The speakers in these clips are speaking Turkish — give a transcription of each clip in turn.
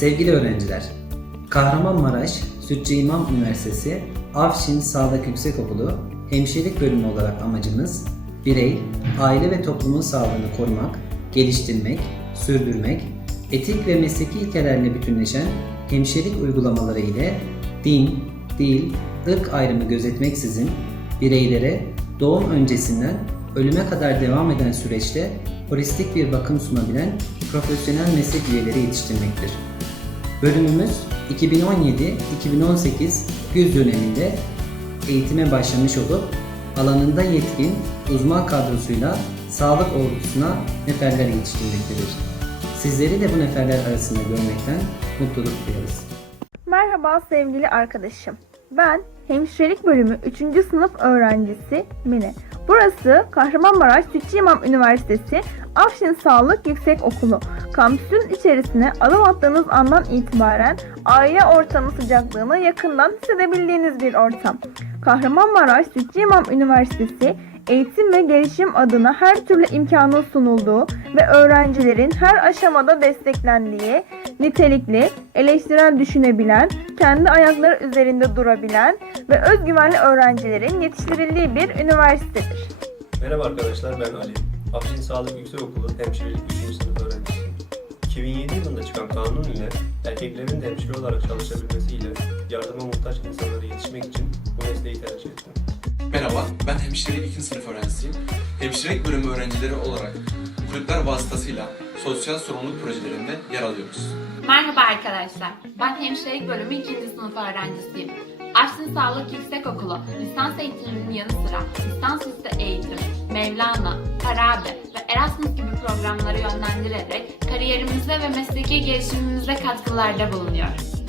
Sevgili öğrenciler, Kahramanmaraş Sütçü İmam Üniversitesi Afşin Sağlık Yüksekokulu Hemşirelik Bölümü olarak amacımız birey, aile ve toplumun sağlığını korumak, geliştirmek, sürdürmek, etik ve mesleki ilkelerle bütünleşen hemşirelik uygulamaları ile din, dil, ırk ayrımı gözetmeksizin bireylere doğum öncesinden ölüme kadar devam eden süreçte holistik bir bakım sunabilen profesyonel meslek üyeleri yetiştirmektir. Bölümümüz 2017-2018 güz döneminde eğitime başlamış olup alanında yetkin uzman kadrosuyla sağlık ordusuna neferler yetiştirmektedir. Sizleri de bu neferler arasında görmekten mutluluk duyarız. Merhaba sevgili arkadaşım. Ben hemşirelik bölümü 3. sınıf öğrencisi Mine. Burası Kahramanmaraş Sütçü İmam Üniversitesi Afşin Sağlık Yüksek Okulu. Kampüsün içerisine adım attığınız andan itibaren aile ortamı sıcaklığını yakından hissedebildiğiniz bir ortam. Kahramanmaraş Sütçü İmam Üniversitesi eğitim ve gelişim adına her türlü imkanın sunulduğu ve öğrencilerin her aşamada desteklendiği, nitelikli, eleştirel düşünebilen, kendi ayakları üzerinde durabilen ve özgüvenli öğrencilerin yetiştirildiği bir üniversitedir. Merhaba arkadaşlar ben Ali. Afşin Sağlık Yüksekokulu Hemşirelik 3. sınıf öğrencisiyim. 2007 yılında çıkan kanun ile erkeklerin de hemşire olarak çalışabilmesiyle yardıma muhtaç insanlara yetişmek için bu mesleği tercih ettim. Merhaba, ben hemşirelik 2. sınıf öğrencisiyim. Hemşirelik bölümü öğrencileri olarak kulüpler vasıtasıyla sosyal sorumluluk projelerinde yer alıyoruz. Merhaba arkadaşlar. Ben hemşirelik bölümü 2. sınıf öğrencisiyim. Afşin Sağlık Yüksekokulu lisans eğitiminin yanı sıra lisansüstü eğitim, Mevlana, Farabi ve Erasmus gibi programları yönlendirerek kariyerimize ve mesleki gelişimimize katkılarda bulunuyoruz.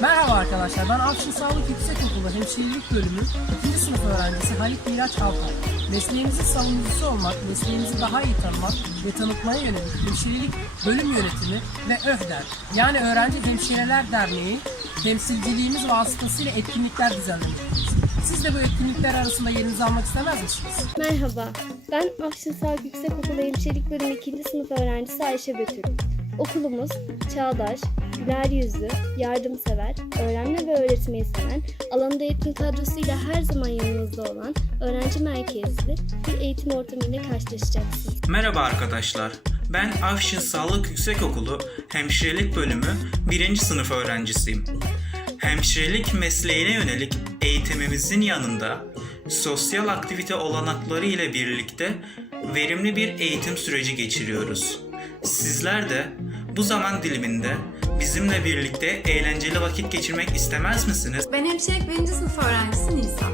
Merhaba arkadaşlar, ben Afşin Sağlık Yüksekokulu Hemşirelik Bölümü 2. sınıf öğrencisi Halit Miraç Altay. Mesleğimizin savunucusu olmak, mesleğimizi daha iyi tanımak ve tanıtmaya yönelik Hemşirelik Bölüm Yönetimi ve ÖHDER yani Öğrenci Hemşireler Derneği temsilciliğimiz vasıtasıyla etkinlikler düzenlemekteyiz. Siz de bu etkinlikler arasında yerinizi almak istemez misiniz? Merhaba, ben Afşin Sağlık Yüksekokulu Hemşirelik Bölümü 2. sınıf öğrencisi Ayşe Betül. Okulumuz çağdaş, güler yüzlü, yardımsever, öğrenme ve öğretmeyi seven, alanında yetkin kadrosuyla her zaman yanınızda olan, öğrenci merkezli bir eğitim ortamıyla karşılaşacaksınız. Merhaba arkadaşlar. Ben Afşin Sağlık Yüksekokulu Hemşirelik Bölümü 1. sınıf öğrencisiyim. Hemşirelik mesleğine yönelik eğitimimizin yanında sosyal aktivite olanakları ile birlikte verimli bir eğitim süreci geçiriyoruz. Sizler de bu zaman diliminde bizimle birlikte eğlenceli vakit geçirmek istemez misiniz? Ben hemşirelik 1. sınıf öğrencisi Nisa.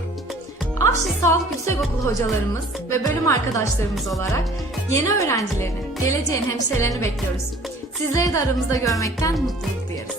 Afşin Sağlık Yüksekokulu hocalarımız ve bölüm arkadaşlarımız olarak yeni öğrencilerini, geleceğin hemşirelerini bekliyoruz. Sizleri de aramızda görmekten mutluluk duyarız.